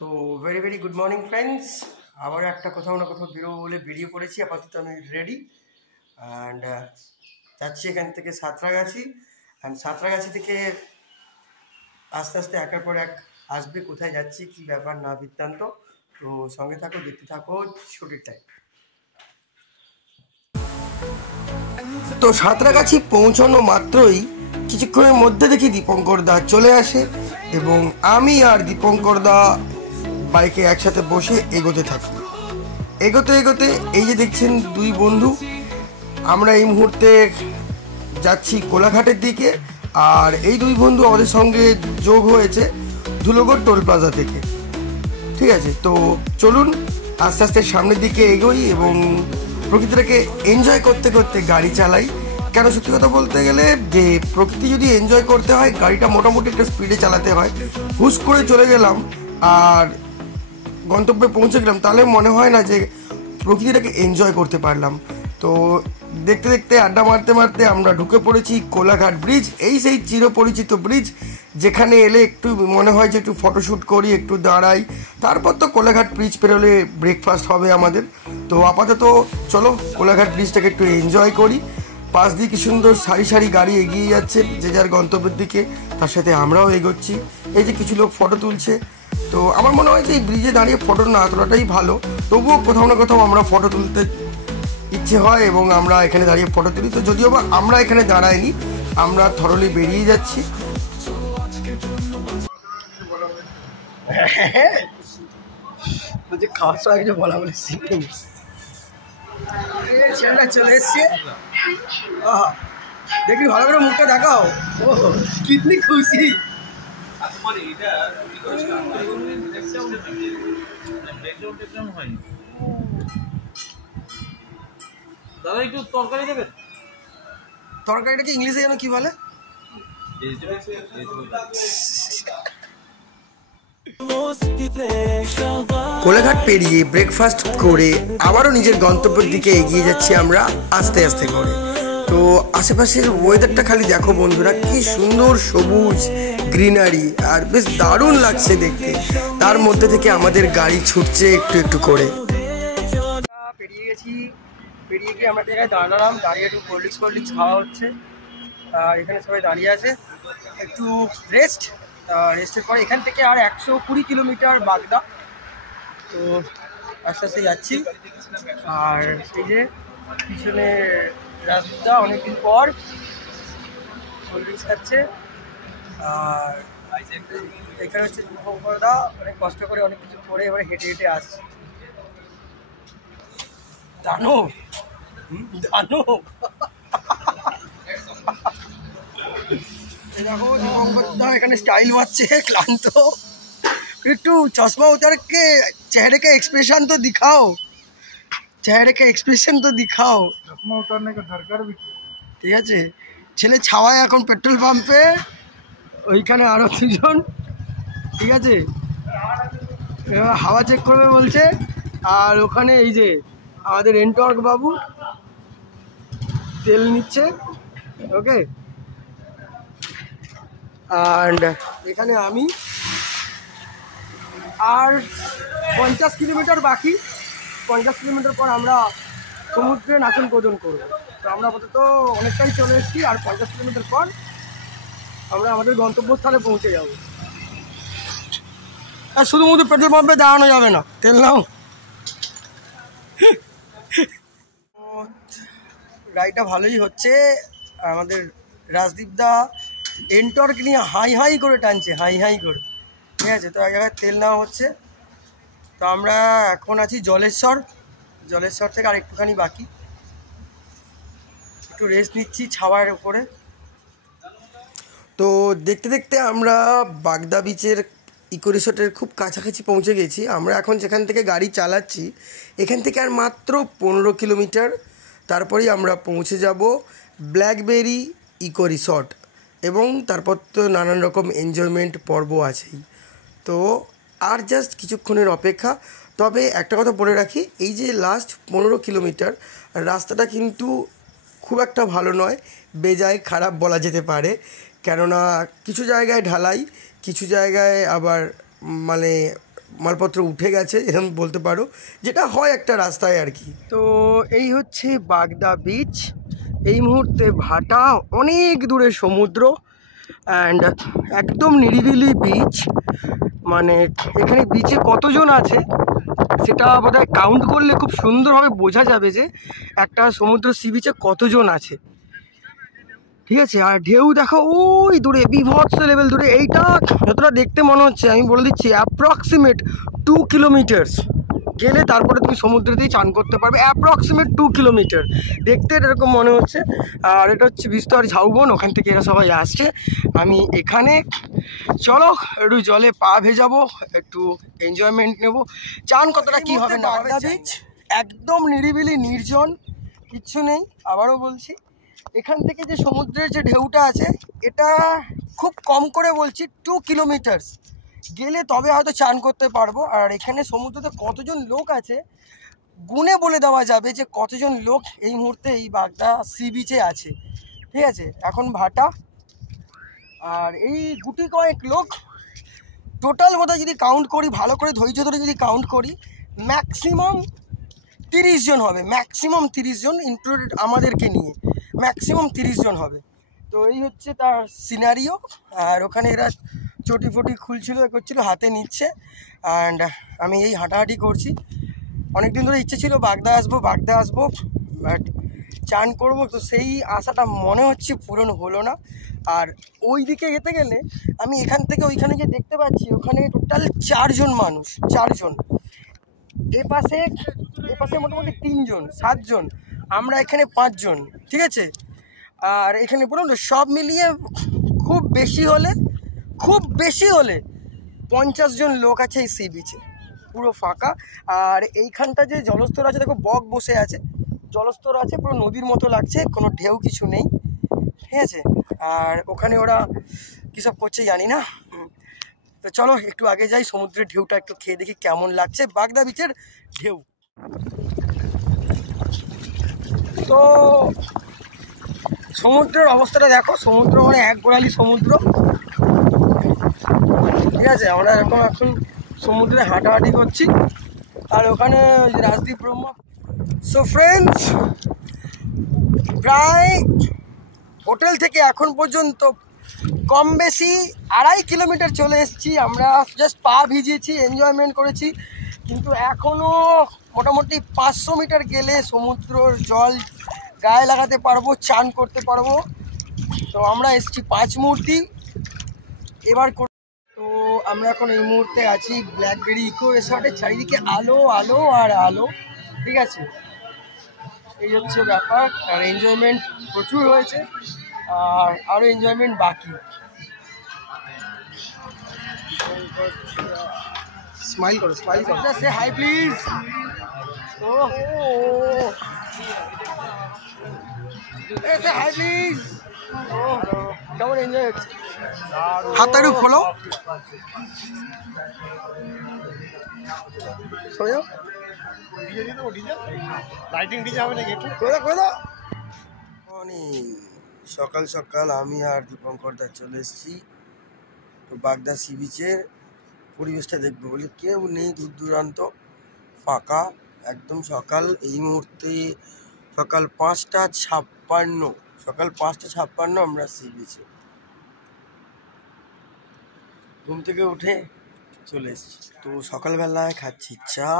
তো very very good morning friends. আবার একটা কোথাও না কোথাও বেরোবো বলে বেরিয়ে পড়েছি। আপাতত আমি রেডি অ্যান্ড যাচ্ছি এখান থেকে সাঁতরাগাছি। অ্যান্ড সাঁতরাগাছি থেকে আস্তে আস্তে একের পর এক আসবে কোথায় যাচ্ছি, কি ব্যাপার না বৃত্তান্ত। তো সঙ্গে থাকো, দেখতে থাকো ছুটির টাইম। তো সাঁতরাগাছি পৌঁছানো মাত্রই কিছুক্ষণের মধ্যে দেখি দীপঙ্কর দা চলে আসে এবং আমি আর দীপঙ্কর দা বাইকে একসাথে বসে এগোতে থাকি। এগোতে এগোতে এই যে দেখছেন দুই বন্ধু, আমরা এই মুহূর্তে যাচ্ছি কোলাঘাটের দিকে। আর এই দুই বন্ধু আমাদের সঙ্গে যোগ হয়েছে ধুলোগড় টোল প্লাজা থেকে। ঠিক আছে, তো চলুন আস্তে আস্তে সামনের দিকে এগোই এবং প্রকৃতিটাকে এনজয় করতে করতে গাড়ি চালাই। কেন, সত্যি কথা বলতে গেলে যে প্রকৃতি যদি এনজয় করতে হয় গাড়িটা মোটামুটি একটা স্পিডে চালাতে হয়। হুশ করে চলে গেলাম আর গন্তব্যে পৌঁছে গেলাম, তাহলে মনে হয় না যে প্রকৃতিটাকে এনজয় করতে পারলাম। তো দেখতে দেখতে আড্ডা মারতে মারতে আমরা ঢুকে পড়েছি কোলাঘাট ব্রিজ। এই সেই চিরপরিচিত ব্রিজ যেখানে এলে একটু মনে হয় যে একটু ফটোশ্যুট করি, একটু দাঁড়াই, তারপর তো কোলাঘাট ব্রিজ পেরোলে ব্রেকফাস্ট হবে আমাদের। তো আপাতত চলো কোলাঘাট ব্রিজটাকে একটু এনজয় করি। পাশ দিয়ে কি সুন্দর সারি সারি গাড়ি এগিয়ে যাচ্ছে যে যার গন্তব্যের দিকে, তার সাথে আমরাও এগোচ্ছি। এই যে কিছু লোক ফটো তুলছে। তো আমার মনে হয় যে এই ব্রিজে দাঁড়িয়ে ফটো না তোলাটাই ভালো, তবুও কোথাও না কোথাও আমরা ফটো তুলতে ইচ্ছে হয় এবং আমরা এখানে দাঁড়িয়ে ফটো তুলি। তো যদিও বা আমরা এখানে দাঁড়াইনি, আমরা থরলি বেরিয়ে যাচ্ছি। খাওয়ার সময় কিছু বলা বলে ছেলেটা চলে এসছে, দেখি ভালো করে মুখটা দেখাও। ও কিডনি খুশি। দাদা একটু তরকারি দেবেন। তরকারিটাকে ইংলিশে যেন কি বলে? কোলাঘাট পেরিয়ে ব্রেকফাস্ট করে আবারও নিজের গন্তব্যের দিকে এগিয়ে যাচ্ছি আমরা আস্তে আস্তে করে। তো আশেপাশের ওয়েদারটা খালি দেখো বন্ধুরা, কি সুন্দর সবুজ গ্রিনারি, আর বেশ দারুণ লাগছে দেখতে। তার মধ্যে থেকে আমাদের গাড়ি ছুটছে একটু একটু করে। পেরিয়ে গেছি, পেরিয়ে গিয়ে আমরা জায়গায় দাঁড়ালাম, দাঁড়িয়ে একটু কোল্ড ড্রিঙ্কস খাওয়া হচ্ছে। আর এখানে সবাই দাঁড়িয়ে আছে, একটু রেস্টের পরে এখান থেকে আর 120 কিলোমিটার বাগদা। তো আস্তে আস্তে যাচ্ছি। আর এই যে পিছনে রাস্তা, অনেকদিন পর কোল্ড ড্রিঙ্কস খাচ্ছে। আর এখানে হচ্ছে দীপঙ্করদা অনেক কষ্ট করে অনেক কিছু করে এবারে হেঁটে হেঁটে আসছে। দানো দেখো দীপঙ্করদা এখানে স্টাইল মারছে, ক্লান্ত। একটু चश्मा उतार के चेहरे का एक्सप्रेशन तो दिखाओ, चेहरे का एक्सप्रेशन तो दिखाओ। चश्मा उतारने का दरकार भी ঠিক আছে, ছেলে ছাওয়ায় এখন পেট্রোল পাম্পে, ওইখানে আরও দুজন। ঠিক আছে, হাওয়া চেক করবে বলছে। আর ওখানে এই যে আমাদের এন্টর্ক বাবু তেল নিচ্ছে। ওকে, অ্যান্ড এখানে আমি। আর 50 কিলোমিটার বাকি, 50 কিলোমিটার পর আমরা সমুদ্রে নাচন কোদন করব। তো আমরা আপাতত অনেকটাই চলে এসেছি, আর 50 কিলোমিটার পর আমরা আমাদের গন্তব্যস্থলে পৌঁছে যাব। আর শুধুমাত্র পেট্রোল পাম্পে দাঁড়ানো যাবে না, তেল নাও। রাইডটা ভালোই হচ্ছে। আমাদের রাজদীপদা এন্টর্ক নিয়ে হাই হাই করে টানছে, হাই হাই করে। ঠিক আছে, তো এক জায়গায় তেল নেওয়া হচ্ছে। তো আমরা এখন আছি জলেশ্বর থেকে আর একটুখানি বাকি, একটু রেস্ট নিচ্ছি ছাওয়ার উপরে। তো দেখতে দেখতে আমরা বাগদা বিচের ইকো রিসোর্টের খুব কাছাকাছি পৌঁছে গেছি। আমরা এখন যেখান থেকে গাড়ি চালাচ্ছি এখান থেকে আর মাত্র 15 কিলোমিটার, তারপরেই আমরা পৌঁছে যাব ব্ল্যাকবেরি ইকো রিসর্ট। এবং তারপর তো নানান রকম এনজয়মেন্ট পর্ব আছেই। তো আর জাস্ট কিছুক্ষণের অপেক্ষা। তবে একটা কথা বলে রাখি, এই যে লাস্ট 15 কিলোমিটার রাস্তাটা কিন্তু খুব একটা ভালো নয়, বেজায় খারাপ বলা যেতে পারে। কেননা কিছু জায়গায় ঢালাই, কিছু জায়গায় আবার মানে মালপত্র উঠে গেছে এরকম বলতে পারো, যেটা হয় একটা রাস্তায় আর কি। তো এই হচ্ছে বাগদা বিচ। এই মুহূর্তে ভাটা, অনেক দূরে সমুদ্র, অ্যান্ড একদম নিরিবিলি বিচ। মানে এখানে বিচে কতজন আছে সেটা বোধহয় কাউন্ট করলে খুব সুন্দরভাবে বোঝা যাবে যে একটা সমুদ্র সি বিচে কতজন আছে, ঠিক আছে। আর ঢেউ দেখো ওই দূরে, বিভৎস লেভেল দূরে। এইটা যতটা দেখতে মনে হচ্ছে, আমি বলে দিচ্ছি অ্যাপ্রক্সিমেট 2 কিলোমিটার্স গেলে তারপরে তুমি সমুদ্রেতেই চান করতে পারবে। অ্যাপ্রক্সিমেট 2 কিলোমিটার দেখতে এরকম মনে হচ্ছে। আর এটা হচ্ছে বিস্তর ঝাউবন, ওখান থেকে এরা সবাই আসছে। আমি এখানে, চলো একটু জলে পা ভেজাবো, একটু এনজয়মেন্ট নেবো। চান কতটা কী হবে না হবে বিচ, একদম নিরিবিলি, নির্জন, কিচ্ছু নেই। আবারও বলছি, এখান থেকে যে সমুদ্রের যে ঢেউটা আছে, এটা খুব কম করে বলছি 2 কিলোমিটার্স গেলে তবে হয়তো চান করতে পারবো। আর এখানে সমুদ্রতে কতজন লোক আছে গুণে বলে দেওয়া যাবে যে কতজন লোক এই মুহূর্তে এই বাগদা সি বিচে আছে, ঠিক আছে। এখন ভাটা, আর এই গুটি কয়েক লোক টোটাল বোধহয় যদি কাউন্ট করি, ভালো করে ধৈর্য ধরে যদি কাউন্ট করি, ম্যাক্সিমাম 30 জন হবে, ম্যাক্সিমাম 30 জন ইনক্লুডেড আমাদেরকে নিয়ে, ম্যাক্সিমাম 30 জন হবে। তো এই হচ্ছে তার সিনারিও। আর ওখানে এরা চটি ফটি খুলছিল, করছিল, হাতে নিচ্ছে। অ্যান্ড আমি এই হাঁটাহাঁটি করছি। অনেক দিন ধরে ইচ্ছে ছিল বাগদা আসবো, বাগদা আসবো, বাট চান করবো, তো সেই আশাটা মনে হচ্ছে পূরণ হলো না। আর ওই দিকে যেতে গেলে আমি এখান থেকে ওইখানে যে দেখতে পাচ্ছি, ওখানে টোটাল 4 জন মানুষ, 4 জন। এ পাশে মোটামুটি 3 জন, 7 জন, আমরা এখানে 5 জন, ঠিক আছে। আর এখানে বলুন তো সব মিলিয়ে খুব বেশি হলে 50 জন লোক আছে এই সি বিচে, পুরো ফাঁকা। আর এইখানটা যে জলস্তর আছে, দেখো বক বসে আছে, জলস্তর আছে, পুরো নদীর মতো লাগছে, কোনো ঢেউ কিছু নেই, ঠিক আছে। আর ওখানে ওরা কী সব করছে জানি না। তো চলো একটু আগে যাই, সমুদ্রের ঢেউটা একটু খেয়ে দেখি কেমন লাগছে, বাগদা বিচের ঢেউ। তো সমুদ্রের অবস্থাটা দেখো, সমুদ্র মানে এক গোড়ালি সমুদ্র, ঠিক আছে। আমরা এখন সমুদ্রে হাঁটাহাঁটি করছি, আর ওখানে রাজদীপ ব্রহ্মা। সো ফ্রেন্ডস, প্রায় হোটেল থেকে এখন পর্যন্ত কম বেশি 2.5 কিলোমিটার চলে এসেছি। আমরা জাস্ট পা ভিজিয়েছি, এনজয়মেন্ট করেছি, কিন্তু এখনও মোটামুটি 500 মিটার গেলে সমুদ্রর জল গায়ে লাগাতে পারবো, চান করতে পারবো। তো আমরা এসেছি 5 মূর্তি এবার। তো আমরা এখন এই মুহূর্তে আছি ব্ল্যাকবেরি ইকো রিসর্টের, চারিদিকে আলো আলো আর আলো, ঠিক আছে। এই হচ্ছে ব্যাপার। আর এনজয়মেন্ট প্রচুর হয়েছে, আর আরও এনজয়মেন্ট বাকি। স্মাইল করো, স্মাইল করো, সে হাই প্লিজ। ও সে হাই প্লিজ। ও কেমন এনজয় হচ্ছে? হাতটারু খোলো, সোজা লাইটিং ডিজে হবে নাকি একটু করে দাও। মর্নিং, সকাল সকাল আমি আর দীপঙ্কর দা চলে এসেছি তো বাগদা সি বিচের পরিবেশটা দেখবো বলে। কেউ নেই, দূর দূরান্ত ফাঁকা একদম। সকাল এই মুহূর্তে সকাল 5:56 আমরা সি বিচে ঘুম থেকে উঠে চলে এসেছি। তো সকালবেলায় খাচ্ছি চা,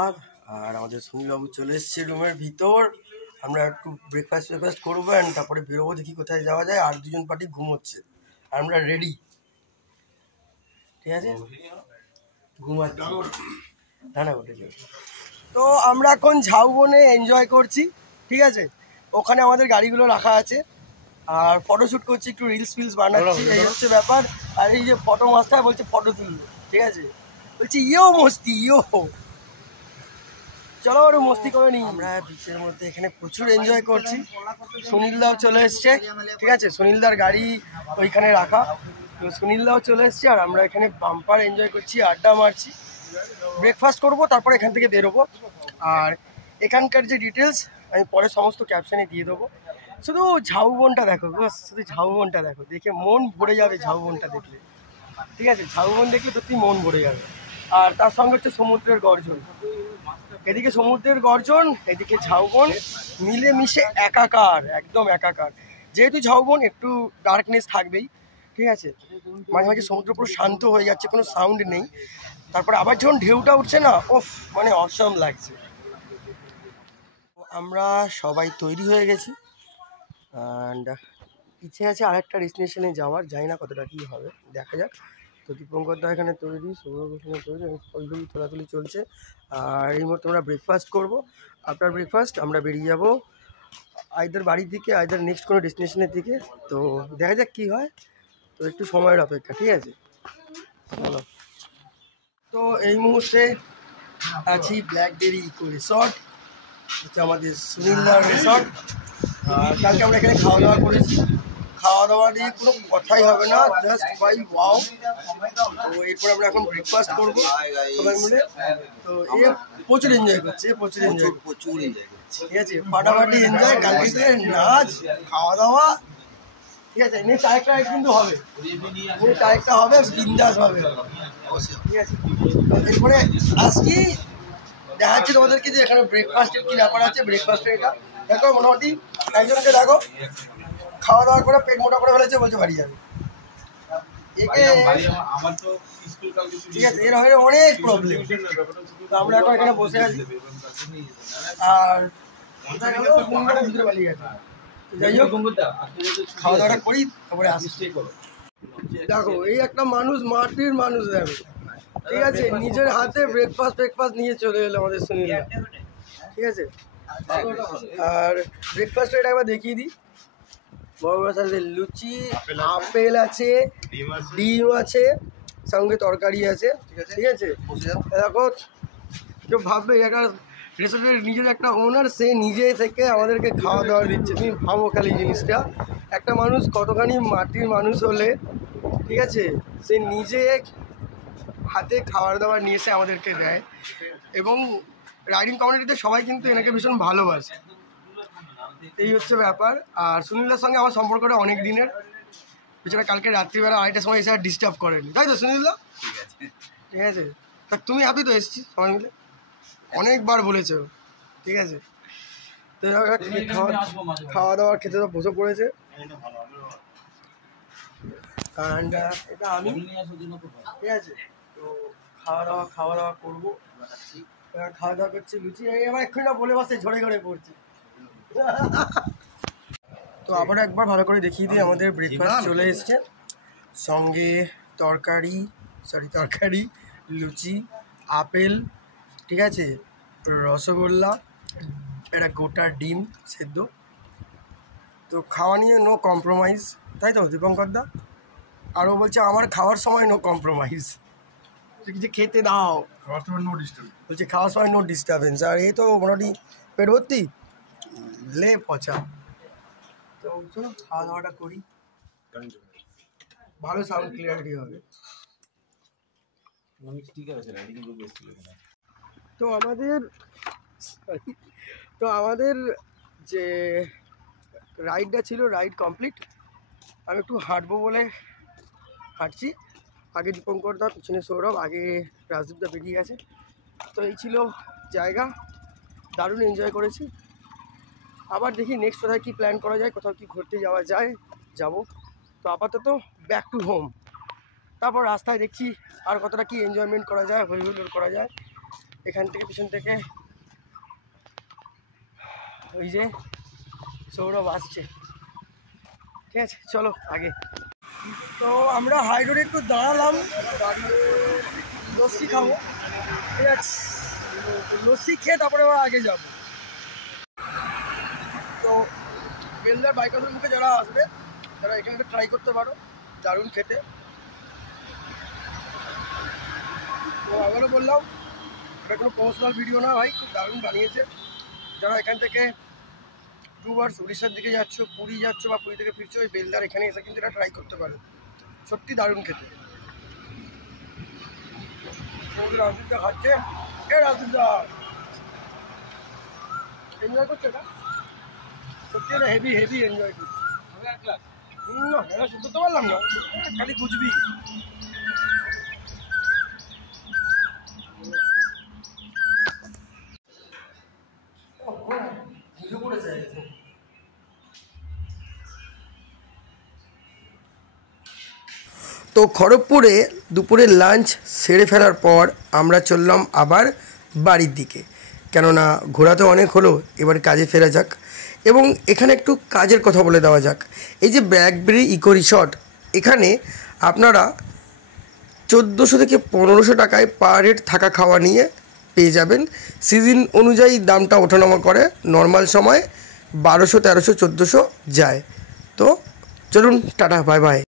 আর আমাদের সুনীলবাবু চলে এসছে রুমের ভিতর। আমরা একটু ব্রেকফাস্ট করবো, অ্যান্ড তারপরে বেরোবো, দেখি কোথায় যাওয়া যায়। আর 2জন পার্টি ঘুমোচ্ছে, আর আমরা রেডি, ঠিক আছে। ঘুমাচ্ছি, ঠান্ডা উঠেছে। তো আমরা এখন ঝাউবনে এনজয় করছি, ঠিক আছে। ওখানে আমাদের গাড়িগুলো রাখা আছে, আর ফটোশ্যুট করছি, একটু রিলস বানাচ্ছি, এই হচ্ছে ব্যাপার। আর এই যে ফটো মাস্টার বলছে ফটো তুলবো, ঠিক আছে, বলছি ইয়েও মস্তি ইয়েও। চলো একটু মস্তি করে নিই। আমরা বিচের মধ্যে এখানে প্রচুর এনজয় করছি। সুনীলদাও চলে এসছে, ঠিক আছে, সুনীলদার গাড়ি ওইখানে রাখা, তো সুনীলদাও চলে এসছে। আর আমরা এখানে বাম্পার এনজয় করছি, আড্ডা মারছি, ব্রেকফাস্ট করবো, তারপরে এখান থেকে বেরোবো। আর এখানকার যে ডিটেলস আমি পরে সমস্ত ক্যাপশনে দিয়ে দেবো। শুধু ঝাউবনটা দেখো, শুধু ঝাউবনটা দেখো, দেখে মন ভরে যাবে ঝাউবনটা দেখলে, ঠিক আছে। ঝাউবন দেখলে সত্যি মন ভরে যাবে। আর তার সঙ্গে হচ্ছে সমুদ্রের গর্জন। এদিকে সমুদ্রের গর্জন, এদিকে ঝাউবন, মিলে মিশে একাকার, একদম একাকার। যেহেতু ঝাউবন একটু ডার্কনেস থাকবেই, ঠিক আছে, মাঝে মাঝে সমুদ্র পুরো শান্ত হয়ে যাচ্ছে, কোনো সাউন্ড নেই। তারপরে আবার যখন ঢেউটা উঠছে না, ওফ, মানে অসম লাগছে। আমরা সবাই তৈরি হয়ে গেছি অ্যান্ড ইচ্ছে আছে আরেকটা ডেস্টিনেশনে যাওয়ার, জানি না কতটা কী হবে, দেখা যাক। তো দীপঙ্কর দা এখানে তৈরি, সৌরভ এখানে তৈরি, অলরেডি তোলাতুলি চলছে। আর এই মুহূর্তে আমরা ব্রেকফাস্ট করবো। আফটার ব্রেকফাস্ট আমরা বেরিয়ে যাবো আইদার বাড়ির দিকে, আইদার নেক্সট কোনো ডেস্টিনেশনের দিকে। তো দেখা যাক কী হয়, তো একটু সময়ের অপেক্ষা, ঠিক আছে, চলো। তো এই মুহূর্তে আছি ব্ল্যাকবেরি ইকো রিসর্ট, হচ্ছে আমাদের সুনীলদার রিসর্ট। আর কালকে আমরা এখানে খাওয়া দাওয়া করেছি, খাওয়া দাওয়া নিয়ে কোনো কথাই হবে না, জাস্ট বাই ওয়াও। তো এরপরে আমরা এখন ব্রেকফাস্ট করবো সবাই মিলে। তো এ প্রচুর এনজয় করছে, প্রচুর এনজয় করছে, ঠিক আছে, ফাটাফাটি এনজয়। কালকে নাচ, খাওয়া দাওয়া, ঠিক আছে। নেক্সট আরেকটা কিন্তু হবে, নেক্সট আরেকটা হবে, বিন্দাস হবে, ঠিক আছে। এরপরে আসছি, দেখা যাচ্ছে তোমাদেরকে যে এখানে ব্রেকফাস্টের কী ব্যাপার আছে। ব্রেকফাস্টের এটা দেখো, মোটামুটি একজনকে দেখো খাওয়া দাওয়া করে পেট মোটা করে ফেলেছে, বলছে বাড়ি যাবে। একে ঠিক আছে, এর হয়ে অনেক প্রবলেম। তো আমরা এখন এখানে বসে আছি, আর ভিতরে পালিয়ে গেছে। যাই হোক, খাওয়া দাওয়াটা করি, তারপরে আসি। দেখো, এই একটা মানুষ, মাটির মানুষ, দেখো, ঠিক আছে, নিজের হাতে ব্রেকফাস্ট নিয়ে চলে এলো আমাদের সুনীলদা, ঠিক আছে। আর ব্রেকফাস্টটা এটা একবার দেখিয়ে দিই। বড় বড় সাইজের লুচি, আপেল আছে, ডিম আছে, সঙ্গে তরকারি আছে, ঠিক আছে। দেখো, কেউ ভাববে একটা রেস্টুরেন্টের নিজের একটা ওনার, সে নিজে থেকে আমাদেরকে খাওয়া দাওয়া দিচ্ছে। তুমি ভাবো খালি জিনিসটা, একটা মানুষ কতখানি মাটির মানুষ হলে, ঠিক আছে, সে নিজে হাতে খাবার দাবার নিয়ে এসে আমাদেরকে দেয়। এবং রাইডিং কমিউনিটিতে সবাই কিন্তু এনাকে ভীষণ ভালোবাসে, এই হচ্ছে ব্যাপার। আর সুনীলদার সঙ্গে আমার সম্পর্কটা অনেক দিনের, বেচারা কালকে রাত্রিবেলা 2টার সময় এসে আর ডিস্টার্ব করেনি, তাই তো সুনীলদা? ঠিক আছে, তা তুমি হ্যাপি তো? এসছি সবাই মিলে, অনেকবার বলেছো, ঠিক আছে। তো খাওয়া দাওয়া খেতে তো বসে পড়েছে। অ্যান্ড এটা আমি, ঠিক আছে। তো খাওয়া দাওয়া করবো, খাওয়া দাওয়া করছি। লুচি আমার এক্ষুনি না বলে বসে ঝরে ঝরে পড়ছি। তো আবার একবার ভালো করে দেখিয়ে দিই, আমাদের ব্রেকফাস্ট চলে এসছে, সঙ্গে তরকারি, লুচি, আপেল, ঠিক আছে, রসগোল্লা, একটা গোটা ডিম সেদ্ধ। তো খাওয়া নিয়ে নো কম্প্রোমাইজ, তাই তো দীপঙ্কর দা? আরও বলছে আমার খাওয়ার সময় নো কম্প্রোমাইজ, কিছু খেতে দাও, খাওয়ার সময় নো ডিস্টার্বেন্স, বলছে খাওয়ার সময় নো ডিস্টার্বেন্স। আর এই তো মোটামুটি পেট ভর্তি, লে পচা। তো চলো খাওয়া দাওয়াটা করি, ভালো সাউন্ড ক্লিয়ারিটি হবে। তো আমাদের যে রাইডটা ছিল, রাইড কমপ্লিট। আমি একটু হাঁটবো বলে হাঁটছি, আগে দীপঙ্কর দা, পিছনে সৌরভ, আগে রাজদীপ দা বেরিয়ে গেছে। তো এই ছিল জায়গা, দারুণ এনজয় করেছি। আবার দেখি নেক্সট কোথায় কী প্ল্যান করা যায়, কোথাও কি ঘুরতে যাওয়া যায়, যাব। তো আপাতত ব্যাক টু হোম, তারপর রাস্তায় দেখছি আর কতটা কি এনজয়মেন্ট করা যায়, হইহুল্লোড় করা যায়। এখান থেকে পিছন থেকে ওই যে সৌরভ আসছে, ঠিক আছে, চলো আগে। তো আমরা হাই রোডে একটু দাঁড়ালাম, লস্যি খাবো, ঠিক আছে, লস্যি খেয়ে তারপরে আবার আগে যাব। তো বেলদার বাইকারের মুখে যারা আসবে, তারা এখানে ট্রাই করতে পারো, দারুণ খেতে। তো আবারও বললাম, এটা কোনো পার্সোনাল ভিডিও না ভাই, খুব দারুণ বানিয়েছে। যারা এখান থেকে টুয়ার্স উড়িষ্যার দিকে যাচ্ছ, পুরী যাচ্ছ বা পুরী থেকে ফিরছো, ওই বেলদার এখানে এসে কিন্তু এটা ট্রাই করতে পারো, সত্যি দারুণ খেতে। রাজদীপদা খাচ্ছে, রাজদীপদা এনজয় করছে, এটা সত্যি এটা হেভি এনজয় করছে। না এটা শুনতে পারলাম না, খালি বুঝবি। তো খড়গপুরে দুপুরের লাঞ্চ সেরে ফেলার পর আমরা চললাম আবার বাড়ির দিকে, কেননা ঘোরা তো অনেক হলো, এবার কাজে ফেরা যাক। এবং এখানে একটু কাজের কথা বলে দেওয়া যাক। এই যে ব্ল্যাকবেরি ইকো রিসর্ট, এখানে আপনারা 1400 থেকে 1500 টাকায় পার হেড থাকা খাওয়া নিয়ে পেয়ে যাবেন। সিজন অনুযায়ী দামটা ওঠানামা করে, নর্মাল সময় 1200, 1300, 1400 যায়। তো চলুন, টাটা, বাই বাই।